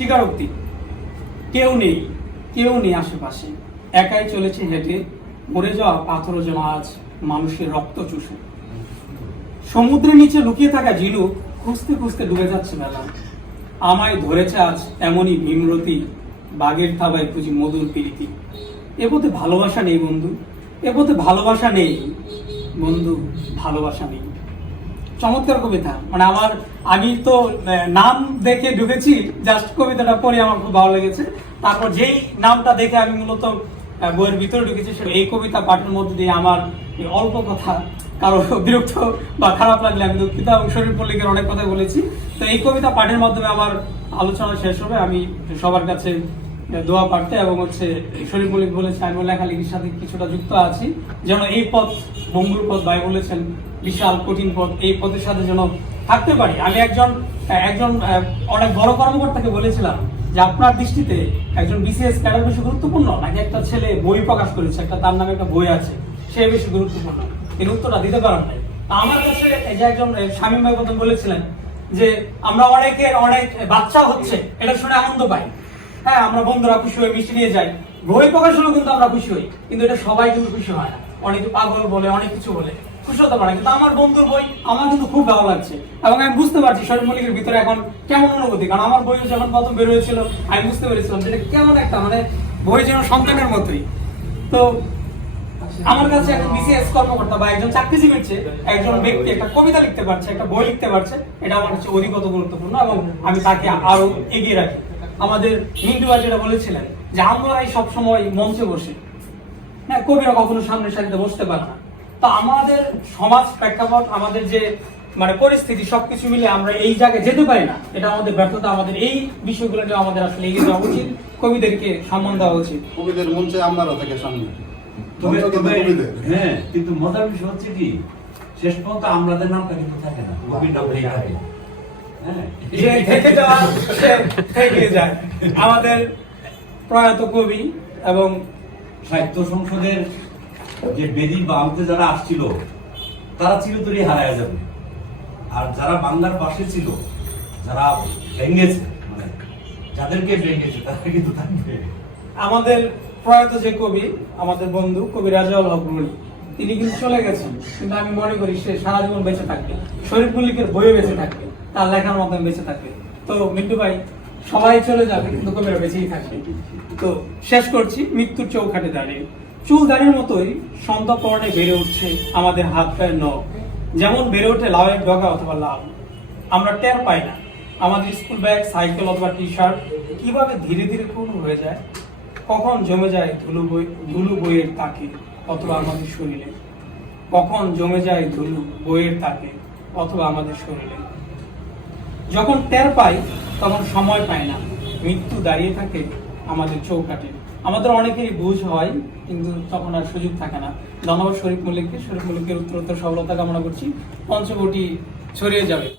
স্বীকারোক্তি। কেউ নেই কেউ নেই আশেপাশে। একাই চলেছে হেঁটে, মরে যাওয়া পাথর যেন আজ মানুষের রক্ত চুষে। সমুদ্রের নিচে লুকিয়ে থাকা ঝিনুক খুঁজতে খুঁজতে ডুবে যাচ্ছে বেলা। আমায় ধরেছে আজ এমনই ভীমরতি বাগের থাবায় খুঁজি মধুর প্রীতি। এ পথে ভালোবাসা নেই বন্ধু, এ পথে ভালোবাসা নেই। বন্ধু, ভালোবাসা নেই। চমৎকার কবিতা। মানে আমার, আমি তো নাম দেখে ঢুকেছি জাস্ট কবিতাটা পড়ে আমার খুব ভালো লেগেছে। তারপর যেই নামটা দেখে আমি মূলত বইয়ের ভিতরে ঢুকেছি এই কবিতা পাঠের মধ্যে দিয়ে আমার অল্প কথা, কারও বিরক্ত বা খারাপ লাগলে আমি দুঃখিত এবং শরীর পল্লিকের অনেক কথা বলেছি। তো এই কবিতা পাঠের মাধ্যমে আমার আলোচনা শেষ হবে। আমি সবার কাছে দোয়া পাঠতে এবং হচ্ছে শরীর মল্লিক বলেছে আমি লেখালেখির সাথে কিছুটা যুক্ত আছি। যেন এই পথ বঙ্গুর পথ, ভাই বলেছেন, বিশাল, কঠিন পথ, এই পথের সাথে যেন থাকতে পারি। আমি একজন একজন অনেক বড় কর্মকর্তাকে বলেছিলাম যে, আপনার দৃষ্টিতে একজন বিসিএস ক্যাডার বেশি গুরুত্বপূর্ণ? নাকি একটা ছেলে বই প্রকাশ করেছে? একটা, তার নামে একটা বই আছে, সে বেশি গুরুত্বপূর্ণ? তিনি উত্তরটা দিতে পারেন নাই। আমার কাছে যে একজন স্বামী ভাই বলেছিলেন যে, আমরা অনেকের, অনেক বাচ্চা হচ্ছে, এটা শুনে আনন্দ পাই। হ্যাঁ আমরা বন্ধুরা খুশি হয়ে মিষ্টি নিয়ে যাই। বই প্রকাশ হলেও কিন্তু আমরা খুশি হই, কিন্তু এটা সবাই কিন্তু খুশি হয় না। অনেকে পাগল বলে, অনেক কিছু বলে, খুশি হতে পারে কিন্তু আমার বন্ধুর বই আমার কিন্তু খুব ভালো লাগছে, এবং আমি বুঝতে পারছি শরীর মল্লিকের ভিতরে এখন কেমন অনুভূতি। কারণ আমার বই যখন প্রথম বের হয়েছিল, আমি বুঝতে পেরেছিলাম যেটা কেমন একটা মানে বই যেন সন্তানের মতোই। তো আমার কাছে একজন বিসিএস কর্মকর্তা বা একজন চাকরিজীবীর চেয়ে একজন ব্যক্তি একটা কবিতা লিখতে পারছে, একটা বই লিখতে পারছে, এটা আমার কাছে অধিকত গুরুত্বপূর্ণ, এবং আমি তাকে আরও এগিয়ে রাখি। আমাদের ভাই যেটা বলেছিলেন যে আমরাই সবসময় মঞ্চে বসে। হ্যাঁ কবিরা কখনো সামনের সারিতে বসতে পারে না। তো আমাদের সমাজ প্রেক্ষাপট আমাদের যে মানে পরিস্থিতি সবকিছু মিলে আমরা এই জায়গায় যেতে পারি না। এটা আমাদের ব্যর্থতা আমাদের এই বিষয়গুলো নিয়ে আমাদের আসলে এগিয়ে যাওয়া উচিত। কবিদেরকে সম্মান দেওয়া উচিত। কবিদের মঞ্চে আপনারা থেকে সামনে। হ্যাঁ কিন্তু মজার বিষয় হচ্ছে কি শেষ পর্যন্ত আমাদের নামটা কিন্তু থাকে না কবির নামটাই থাকে যে থেকে যাওয়া সে থেকে যায় আমাদের প্রয়াত কবি এবং সাহিত্য সংসদের যে বেদি বামতে যারা আসছিল, তারা চিরতরই হারায় যাবে। আর যারা বাংলার পাশে ছিল, যারা ভেঙেছে মানে যাদেরকে ভেঙেছে, তারা কিন্তু থাকবে। আমাদের প্রয়াত যে কবি, আমাদের বন্ধু কবি রাজাউল হক তিনি কিন্তু চলে গেছেন। কিন্তু আমি মনে করি সে সারা জীবন বেঁচে থাকবে। শরীফ মল্লিকের বইয়ে বেঁচে থাকবে। তার লেখার মাধ্যমে বেঁচে থাকবে তো মিন্টু ভাই, সবাই চলে যাবে, কিন্তু কবিরা বেঁচেই থাকবে। তো শেষ করছি, মৃত্যুর চৌখাটে দাঁড়িয়ে। চুল দাঁড়ির মতোই সন্তপর্ণে বেড়ে উঠছে আমাদের হাত পায়ের নখ। যেমন বেড়ে ওঠে লাউয়ের ডগা অথবা লাউ। আমরা টের পাই না, আমাদের স্কুল ব্যাগ, সাইকেল অথবা টি শার্ট কীভাবে ধীরে ধীরে পূর্ণ হয়ে যায়? কখন জমে যায় ধুলো বই, ধুলো বইয়ের তাকে? অথবা আমাদের শরীরে। কখন জমে যায় ধুলো বইয়ের তাকে? অথবা আমাদের শরীরে। যখন টের পাই, তখন সময় পায় না। মৃত্যু দাঁড়িয়ে থাকে আমাদের চৌকাটে আমাদের অনেকেরই বুঝ হয়, কিন্তু তখন আর সুযোগ থাকে না। ধন্যবাদ শরীফ মল্লিককে। শরীফ মল্লিকের উত্তরোত্তর সফলতা কামনা করছি। পঞ্চবটি ছড়িয়ে যাবে।